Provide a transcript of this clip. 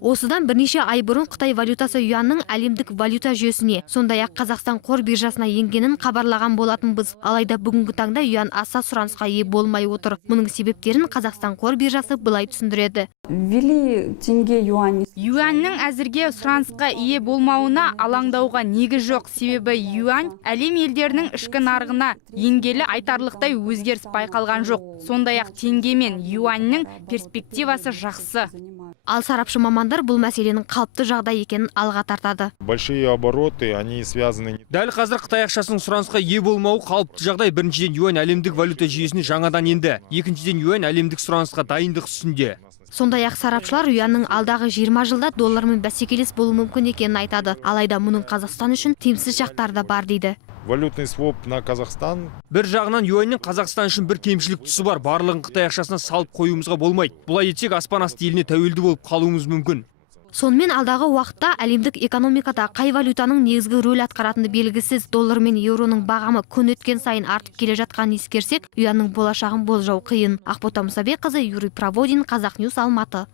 Осыдан бірнеше ай бұрын Қытай валютасы юанның әлемдік валюта жүйесіне, сондай-ақ Қазақстан қор биржасына енгенін хабарлаған болатынбыз. Алайда бүгінгі таңда юан аса сұранысқа ие болмай отыр. Мұның себептерін Қазақстан қор биржасы былай түсіндіреді. Юанның әзірге сұранысқа ие болмауына алаңдауға негіз жоқ. Себебі юань әлем елдерінің ішкі нарығына енгелі айтарлықтай өзгеріс байқалған жоқ. Сондай-ақ теңге мен юаньның перспективасы жақсы. Ал сарапшы мамандар бұл мәселенің қалыпты жағдай екенін алға тартады. Большие обороты, они связаны. Дәл қазір Қытай ақшасының сұранысқа ие болмауы қалыпты жағдай. Біріншіден юань әлемдік валюта жүйесіне жаңадан енді. Екіншіден юань әлемдік сұранысқа дайындық үстінде. Сондай-ақ сарапшылар юанның алдағы 20 жылда доллармен бәсекелес болуы мүмкін екенін айтады. Алайда мұның Қазақстан үшін тиімсіз жақтары да бар дейді. Валютный своп на Казахстан. Бір жағынан юаньнің Қазақстан үшін бір кемшілік тұсы бар. Барлығын Қытай ақшасына салып қоюымызға болмайды. Бұлай етсек аспан асты еліне тәуелді болып қалуымыз мүмкін. Сонымен алдағы уақытта әлемдік экономикада қай валютаның негізгі рөл атқаратыны белгісіз. Доллар мен еуроның бағамы күн өткен сайын артып келе жатқанын ескерсек, юанның болашағын болжау қиын. Ақбота Мұсабекқызы, Юрий Проводин, Қазақньюс, Алматы.